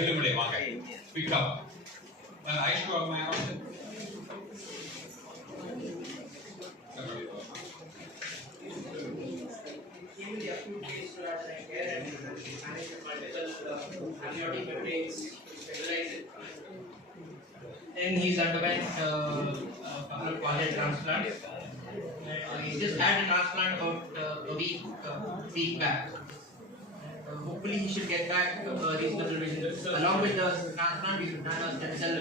ஏழுமலை வாங்க. Speak up. I show up my house. Even the acute case to care and manage multiple amniotic membranes to stabilize it. Then he's underwent organ transplant. He just had a transplant about a week back. Hopefully he should get back reasonable results. Along with the transplant, we've done a stem cell.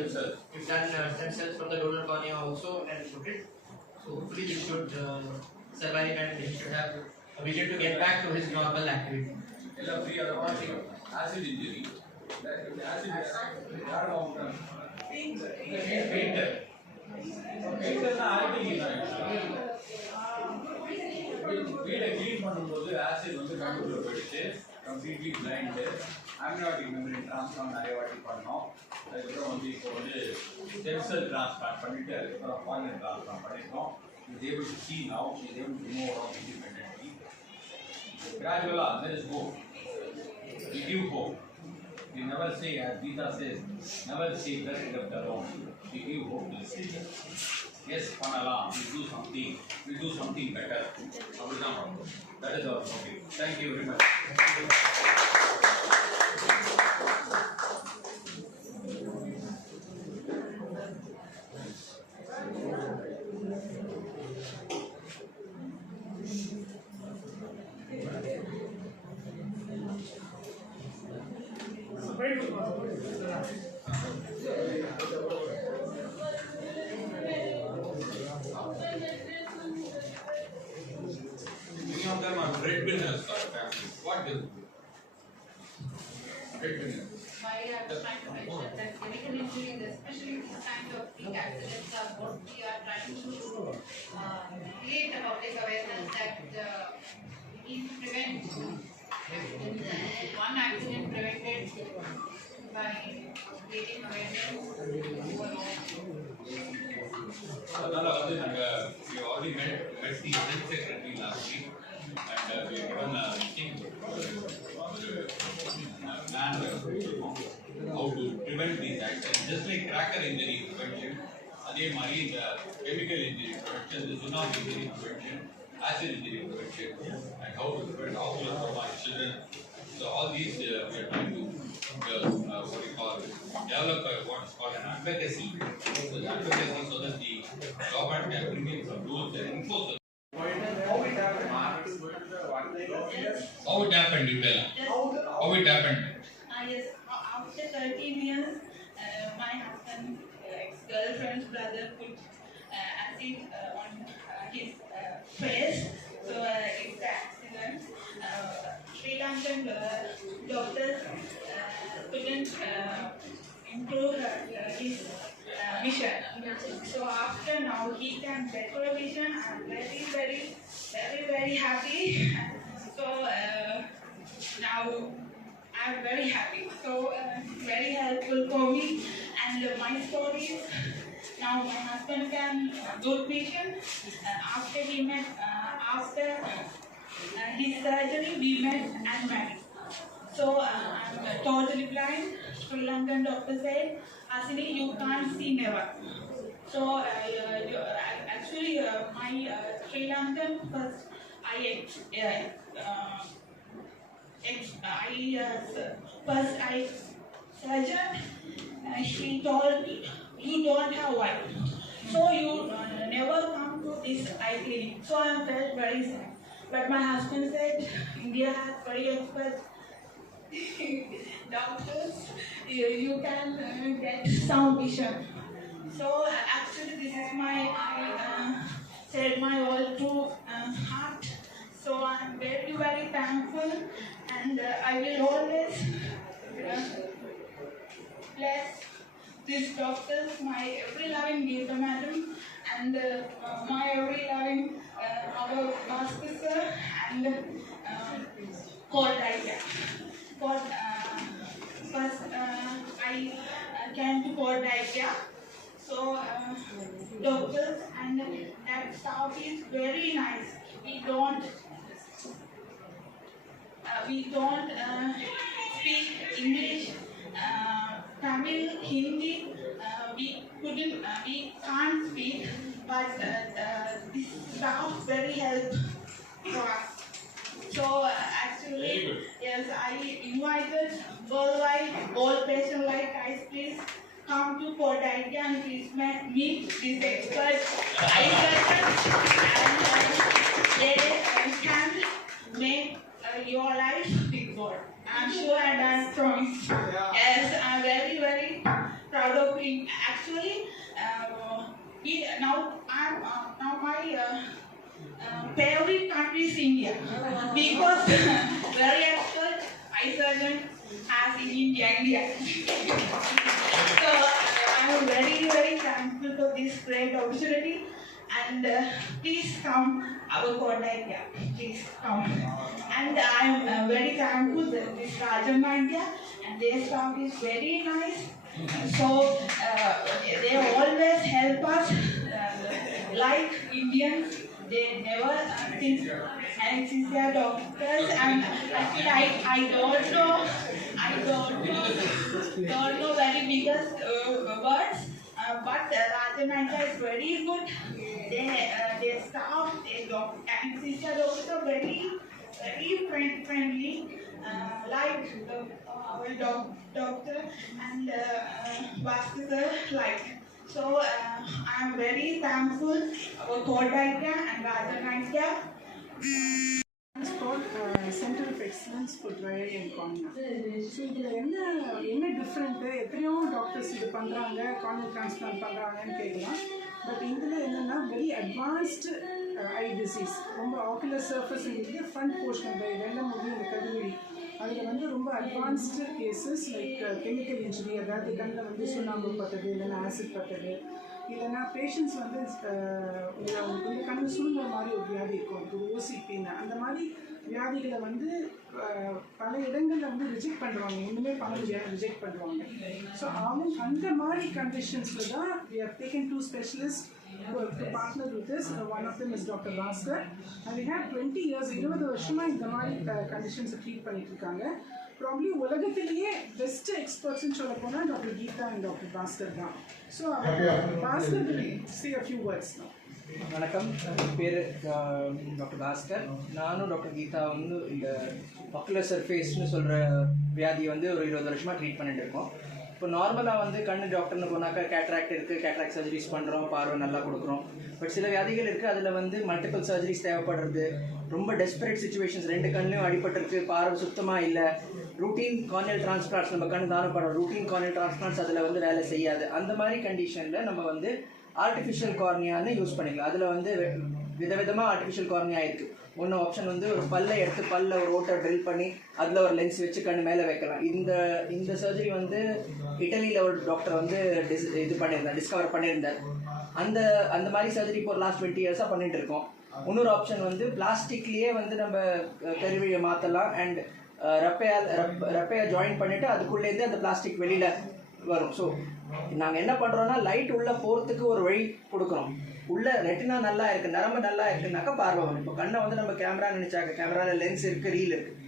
We've done stem cells from the donor cornea also and put it. So hopefully he should survive and he should have a vision to get back to his normal activity. Acid injury. Acid. வீடை க்ளீன் பண்ணும்போது ஆசிட் வந்து கண்ட்ரோல் போயிடுச்சு, completely blind. Amniotic membrane transplant நிறைய வாட்டி பண்ணோம். அதுக்கப்புறம் வந்து இப்போ வந்து ஸ்டெம் செல் டிரான்ஸ்பிளான்ட் பண்ணிட்டு அதுக்கப்புறம் ஆர்கன் டிரான்ஸ்பிளான்ட் பண்ணியிருக்கோம். Is able to see now, is able to move around independently. கிராஜுவலாக there is hope. We give hope. We never say, as Gita says, never say best left alone. We give hope to the city. Yes, பண்ணலாம். We do something better. அப்படிதான். That is our topic. Thank you very much. Many of them are breadwinners for the family. What is breadwinners? Why I was trying to mention that chemical injuries, especially these kind of freak accidents, are what we are trying to create a public awareness that we need to prevent. One accident prevented by creating awareness overall. அதனால வந்து we already met the health secretary last week and we have given a meeting plan how to prevent these accidents. Just like cracker injury prevention, அதே மாதிரி இந்த chemical injury prevention, the tsunami injury prevention, acid injury prevention, and how to prevent osteoarthritis in children. So all these we are trying to what we call develop what is called an advocacy. So the advocacy so that the government can bring in some rules and enforce them. How it happened, you tell. How it happened? Yes, after 13 years, my husband, ex-girlfriend's brother put acid on his face. So it's an accident. Sri Lankan doctors couldn't improve his vision. So after now he can better vision. I'm very happy. So now I'm very happy. So very helpful for me. And my story is now my husband can good vision. After he met after his surgery we met and married. So I'm totally blind. Sri Lankan doctor said, Asini, you can't see never. So actually my Sri Lankan first first eye surgeon, he told you don't have one, so you never come to this eye clinic. So I felt very sad. But my husband said India has very expert doctors. You can get some vision. So actually this is my said my all to heart. So I'm very thankful, and I will always bless these doctors, my every loving Geeta madam, and my every loving our master sir, and Kodaiya. First I came to Kodaiya. So doctors and that staff is very nice. We don't speak English Tamil, Hindi, we can't speak, but this staff very help for us. So actually, yes, I invited worldwide, all patient-like guys, please come to Port Idea and please meet this expert eye surgeon, and they can make your life big more. I'm sure and I promise. Yes, I'm very, very proud of him. Actually, now my favorite country is India because very expert eye surgeon as in India. So I'm very, very thankful for this great opportunity, and please come our Kodaiya. Please come. And I'm very thankful that this Rajan India and their staff is very nice. So they always help us like Indians. They never think anesthesia doctors, and actually I don't know very biggest words, but Rajananda is very good. Their staff, anesthesia doctors are very friendly, like our doctor and Bhaskar like. So I am very thankful for Kodaiya and Rajanaiya. Called Center of Excellence for Dry Eye and Cornea. So இதில் என்ன டிஃப்ரெண்ட்டு, எத்தனையோ டாக்டர்ஸ் இது பண்ணுறாங்க, corneal transplant பண்ணுறாங்கன்னு கேட்கலாம். பட் இதில் என்னென்னா very advanced ஐ டிசீஸ், ரொம்ப ஆக்குலர் சர்ஃபஸ்ங்கிறது ஃப்ரண்ட் போர்ஷன், இந்த வெள்ளம் முடி, இந்த கருவிழி, அதில் ரொம்ப advanced cases like chemical injury, அதாவது கண்ணில் சுண்ணாம்பு பட்டது, இல்லைன்னா ஆசிட் பட்டது, இல்லைன்னா பேஷண்ட்ஸ் உங்களுக்கு கண்ணு சுருங்குற மாதிரி ஒரு வியாதி இருக்கும், ஒரு ஓசிபின்னு, அந்த மாதிரி வியாதிகளை பல இடங்களில் ரிஜெக்ட் பண்ணுவாங்க, இன்னுமே பல ரிஜெக்ட் பண்ணுவாங்க. ஸோ அந்த மாதிரி கண்டிஷன்ஸில் தான் we have taken 2 specialists to partner with us. One of them is Dr. Bhaskar, and we have 20 years, 20 வருஷமாக இந்த மாதிரி கண்டிஷன்ஸை ட்ரீட் பண்ணிட்டு இருக்காங்க. ப்ராப்ளி உலகத்திலேயே பெஸ்ட் எக்ஸ்பர்ட்ஸ்ன்னு சொல்ல போனால் doctor Geetha and doctor Bhaskar தான். So Bhaskar say a few words now. வணக்கம், என் பேர் டாக்டர் பாஸ்கர். நானும் டாக்டர் கீதா இந்த ஆக்குலர் சர்ஃபேஸ்னு சொல்கிற வியாதியை ஒரு 20 வருஷமாக ட்ரீட் பண்ணிட்டு இருக்கோம். இப்போ நார்மலாக கண்ணு டாக்டர்னு போனாக்கா கேட்ராக்ட் இருக்குது, கேட்ராக்ட் சர்ஜரிஸ் பண்ணுறோம், பார்வை நல்லா கொடுக்குறோம். பட் சில வியாதிகள் இருக்குது, அதில் மல்டிபிள் சர்ஜரிஸ் தேவைப்படுறது, ரொம்ப டெஸ்பரேட் சுச்சுவேஷன்ஸ், 2 கண்ணையும் அடிபட்டிருக்கு, பார்வை சுத்தமாக இல்லை, ரூட்டீன் கார்னியல் டிரான்ஸ்பிளான்ட்ஸ், நம்ம கண்ணு தானே பண்ணுறோம், ரூட்டீன் கார்னியல் டிரான்ஸ்பிளான்ட்ஸ் அதில் வேலை செய்யாது. அந்த மாதிரி கண்டிஷனில் நம்ம ஆர்டிஃபிஷியல் கார்னியான்னு யூஸ் பண்ணிக்கலாம். அதில் விதவிதமாக ஆர்டிஃபிஷியல் கார்னியா இருக்குது. ஒன்று ஆப்ஷன் ஒரு பல்லை எடுத்து ஒரு ஓட்டை ட்ரில் பண்ணி அதில் ஒரு லென்ஸ் வச்சு கண்ணு மேலே வைக்கலாம். இந்த சர்ஜரி இட்டலியில் ஒரு டாக்டர் இது பண்ணியிருந்தார், டிஸ்கவர் பண்ணியிருந்தார். அந்த மாதிரி சர்ஜரி இப்போ லாஸ்ட் 20 இயர்ஸாக பண்ணிட்டு இருக்கோம். இன்னொரு ஆப்ஷன் பிளாஸ்டிக்லேயே நம்ம கருவியை மாற்றலாம், அண்ட் ரெப்பையை ஜாயின் பண்ணிவிட்டு அதுக்குள்ளேருந்து அந்த பிளாஸ்டிக் வெளியில் வரும். ஸோ நாங்கள் என்ன பண்ணுறோன்னா, லைட் உள்ளே போகிறதுக்கு ஒரு வழி கொடுக்குறோம். உள்ள ரெட்டினா நல்லா இருக்குது, நரம்பு நல்லா இருக்குனாக்கா பார்வை வரும். இப்போ கண்ணை நம்ம கேமரா நினச்சாக்க, கேமராவில் லென்ஸ் இருக்குது, ரீல் இருக்குது,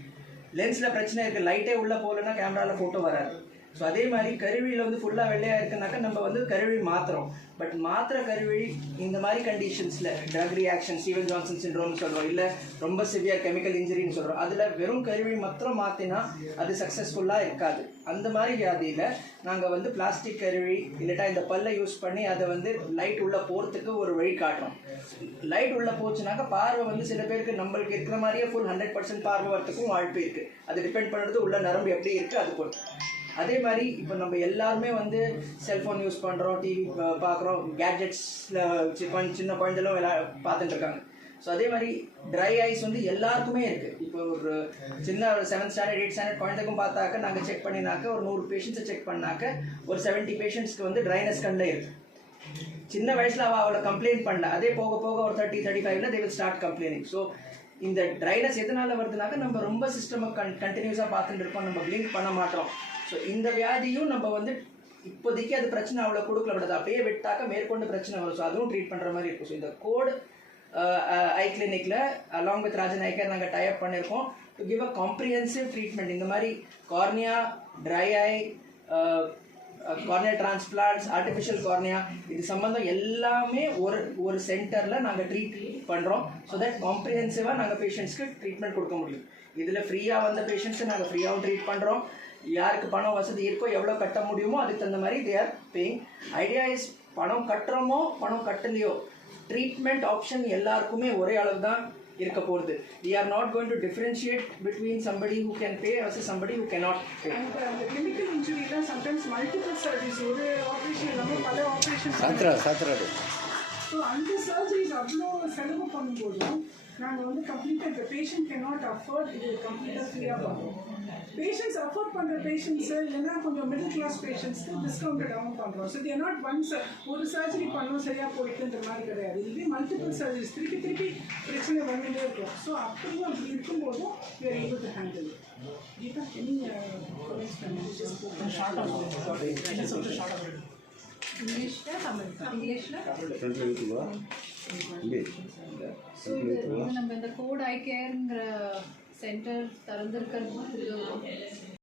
லென்ஸில் பிரச்சனை இருக்குது, லைட்டே உள்ளே போகலன்னா கேமராவில் ஃபோட்டோ வராது. ஸோ அதே மாதிரி கருவியில் ஃபுல்லாக வெள்ளையாக இருக்குனாக்கா நம்ம கருவி மாற்றுறோம். பட் மாத்திர கருவிழி இந்த மாதிரி கண்டிஷன்ஸில் ட்ரக் ரியாக்ஷன், ஸ்டீவன் ஜான்சன் சிண்ட்ரோம்னு சொல்கிறோம், இல்லை ரொம்ப சிவியர் கெமிக்கல் இன்ஜுரின்னு சொல்கிறோம், அதில் வெறும் கருவி மாத்திரம் மாற்றினா அது சக்ஸஸ்ஃபுல்லாக இருக்காது. அந்த மாதிரி வியாதியில் நாங்கள் பிளாஸ்டிக் கருவி இல்லட்டா இந்த பல்லை யூஸ் பண்ணி அதை லைட் உள்ளே போகிறதுக்கு ஒரு வழி காட்டுறோம். லைட் உள்ளே போச்சுனாக்கா பார்வை சில பேருக்கு நம்மளுக்கு இருக்கிற மாதிரியே ஃபுல் 100% பார்வை வரத்துக்கும் வாய்ப்பு இருக்குது. அது டிபெண்ட் பண்ணுறது உள்ள நரம்பு எப்படி இருக்குது அது போல். அதே மாதிரி இப்போ நம்ம எல்லாருமே செல்ஃபோன் யூஸ் பண்ணுறோம், டிவி பார்க்குறோம், கேட்ஜெட்ஸில் சின்ன குழந்தைகளும் பார்த்துட்டு இருக்காங்க. ஸோ அதே மாதிரி ட்ரை ஐஸ் எல்லாருக்குமே இருக்குது. இப்போ ஒரு சின்ன ஒரு 7th ஸ்டாண்டர்ட் 8th ஸ்டாண்டர்ட் குழந்தைக்கும் பார்த்தாக்க நாங்கள் செக் பண்ணினாக்க ஒரு 100 பேஷண்ட்ஸை செக் பண்ணாக்க ஒரு 70 பேஷண்ட்ஸ்க்கு ட்ரைனஸ் கண்ணில் இருக்குது. சின்ன வயசில் அவளை கம்ப்ளைண்ட் பண்ணல, அதே போக போக ஒரு 30-35 they will start complaining. So இந்த ட்ரைனஸ் எதனால வருதுனாக்க நம்ம ரொம்ப சிஸ்டமை கண்டினியூஸாக பார்த்துட்டு இருக்கோம், நம்ம பிளிங்க் பண்ண மாட்டோம். ஸோ இந்த வியாதியும் நம்ம இப்போதைக்கு அது பிரச்சனை அவ்வளோ கொடுக்கலப்படுது, அப்படியே விட்டாக்க மேற்கொண்டு பிரச்சனை வரும். ஸோ அதுவும் ட்ரீட் பண்ணுற மாதிரி இருக்கும். ஸோ இந்த கோட் ஐ கிளினிக்கில் அலாங் வித் ராஜன் ஐக்கர் நாங்கள் டைப் பண்ணியிருக்கோம் to give a comprehensive treatment. இந்த மாதிரி cornea, dry eye, cornea transplants, artificial cornea, இது சம்மந்தம் எல்லாமே ஒரு சென்டரில் நாங்கள் ட்ரீட் பண்ணுறோம். ஸோ தட் காம்ப்ரிஹென்சிவாக நாங்கள் பேஷண்ட்ஸ்க்கு ட்ரீட்மெண்ட் கொடுக்க முடியும். இதில் ஃப்ரீயாக வந்த பேஷண்ட்ஸை நாங்கள் ஃப்ரீயாகவும் ட்ரீட் பண்ணுறோம். யாருக்கு பணம் வசதி இருக்கோ எவ்வளோ கட்ட முடியுமோ அதுக்கு தகுந்த மாதிரி they are paying. Idea is பணம் கட்டுறோமோ பணம் கட்டலையோ ட்ரீட்மெண்ட் ஆப்ஷன் எல்லாருக்குமே ஒரே அளவு தான் இருக்க போகிறது. we are not going to differentiate between somebody who can pay versus somebody who cannot pay. அந்த கிளினிக்கல் இன்ஜுரியில் சம்டைம்ஸ் மல்டிபிள் சர்ஜரிஸ், ஒரு ஆப்ரேஷன் இல்லாமல் பல ஆப்ரேஷன். ஸோ அந்த சர்ஜரிஸ் அவ்வளோ செலவு பண்ணும்போதும் நாங்கள் வந்து கம்ப்ளீட்டாக இந்த பேஷண்ட் கேனாட் அஃபோர்ட், இது கம்ப்ளீட்டாக ஃப்ரீயாக பண்ணுறோம். பேஷண்ட்ஸ் அஃபோர்ட் பண்ணுற பேஷண்ட்ஸு இல்லைன்னா கொஞ்சம் மிடில் கிளாஸ் பேஷண்ட்ஸ்க்கு டிஸ்கவுண்டடாகவும் பண்ணுறோம். ஸோ இது நாட் ஒன்ஸ் ஒரு சர்ஜரி பண்ணணும் சரியாக போயிட்டுன்ற மாதிரி கிடையாது. இதுவே மல்டிபிள் சர்ஜரிஸ் திருப்பி பிரச்சனை வந்துட்டே இருக்கும். ஸோ அப்படியும் அப்படி இருக்கும்போதும் we are able to handle it. Geeta, any comments from you? Just so இது நம்ம இந்த கோட் ஐ கேர்ங்கிற சென்டர் திறந்திருக்கிறது